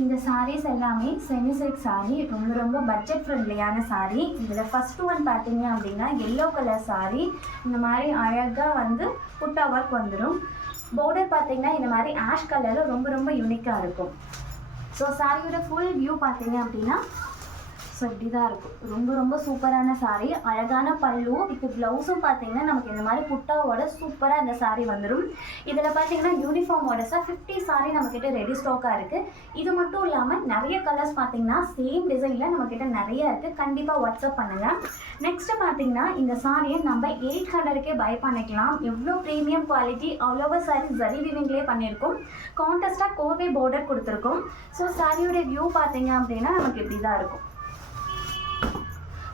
இந்த சாரீஸ் எல்லாமே semi silk sari, ரொம்ப ரொம்ப பட்ஜெட் ஃப்ரெண்ட்லியான சாரீ. இதில் ஃபஸ்ட்டு ஒன் பார்த்தீங்க அப்படின்னா எல்லோ கலர் சாரீ. இந்த மாதிரி அழகாக வந்து புட்டா ஒர்க் வந்துடும். பார்டர் பார்த்தீங்கன்னா இந்த மாதிரி ஆஷ் கலரில் ரொம்ப ரொம்ப யூனிக்காக இருக்கும். ஸோ சாரியோட ஃபுல் வியூ பார்த்தீங்க அப்படின்னா ஸோ இப்படி தான் இருக்கும். ரொம்ப ரொம்ப சூப்பரான சாரீ, அழகான பல்லு. இப்போ ப்ளவுஸும் பார்த்தீங்கன்னா நமக்கு இந்த மாதிரி புட்டாவோட சூப்பராக இந்த சாரீ வந்துடும். இதில் பார்த்தீங்கன்னா யூனிஃபார்மோட 50 சாரீ நம்மக்கிட்ட ரெடி ஸ்டாக்காக இருக்குது. இது மட்டும் இல்லாமல் நிறைய கலர்ஸ் பார்த்தீங்கன்னா சேம் டிசைனில் நம்மக்கிட்ட நிறைய இருக்குது. கண்டிப்பாக வாட்ஸ்அப் பண்ணுங்கள். நெக்ஸ்ட்டு பார்த்தீங்கன்னா இந்த சாரியை நம்ம 800க்கே பை பண்ணிக்கலாம். எவ்வளோ ப்ரீமியம் குவாலிட்டி, அவ்வளோவா சாரீ ஜரி வீவிங்லேயே பண்ணியிருக்கோம். கான்ட்ராஸ்டாக கோர்வே பார்டர் கொடுத்துருக்கோம். ஸோ சாரியோட வியூ பார்த்தீங்க அப்படின்னா நமக்கு இப்படி தான் இருக்கும்.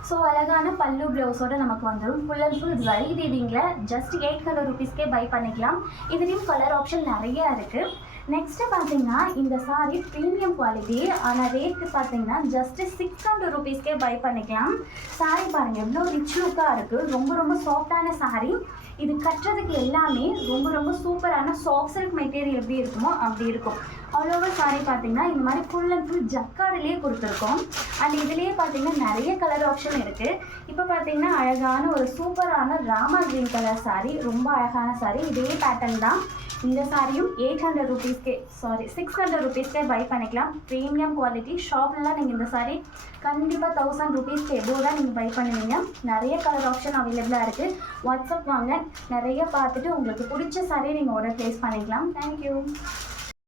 ஸோ அழகான பல்லு ப்ளவுஸோடு நமக்கு வந்துடும். ஃபுல் அண்ட் ஃபுல் ஜரி வீவிங்கில் ஜஸ்ட் 800 ருபீஸ்க்கே பை பண்ணிக்கலாம். இதுலேயும் கலர் ஆப்ஷன் நிறையா இருக்குது. நெக்ஸ்ட்டு பார்த்தீங்கன்னா இந்த சாரீ ப்ரீமியம் குவாலிட்டி, ஆனால் ரேட்டு பார்த்தீங்கன்னா ஜஸ்ட்டு 600 ருபீஸ்க்கே பை பண்ணிக்கலாம். சாரீ பாருங்கள் எவ்வளோ ரிச் லுக்காக இருக்குது. ரொம்ப ரொம்ப சாஃப்டான சாரீ. இது கட்டுறதுக்கு எல்லாமே ரொம்ப ரொம்ப சூப்பரான சாஃப்ட் சில்க் மெட்டீரியல் எப்படி இருக்குமோ அப்படி இருக்கும். ஆல் சாரீ பார்த்தீங்கன்னா இந்த மாதிரி ஃபுல் அண்ட் ஃபுல் ஜக்கார்டிலேயே கொடுத்துருக்கோம். அண்ட் இதுலேயே பார்த்தீங்கன்னா நிறைய கலர் ஆப்ஷன் இருக்குது. இப்போ பார்த்தீங்கன்னா அழகான ஒரு சூப்பரான ராமா க்ரீன் கலர் சாரீ, ரொம்ப அழகான சாரீ. இதே பேட்டர்ன் தான். இந்த சாரியும் 800 ருபீஸ்க்கே 600 ருபீஸ்க்கே பை பண்ணிக்கலாம். Premium quality. ஷாப்லலாம் நீங்கள் இந்த சாரீ கண்டிப்பாக 1000 ருபீஸ்க்கு எவ்வளோ தான் நீங்கள் பை பண்ணுவீங்க. நிறைய கலர் ஆப்ஷன் அவைலபிளாக இருக்குது. வாட்ஸ்அப் வாங்க, நிறைய பார்த்துட்டு உங்களுக்கு பிடிச்ச சாரீ நீங்கள் ஆர்டர் ப்ளேஸ் பண்ணிக்கலாம். தேங்க்யூ.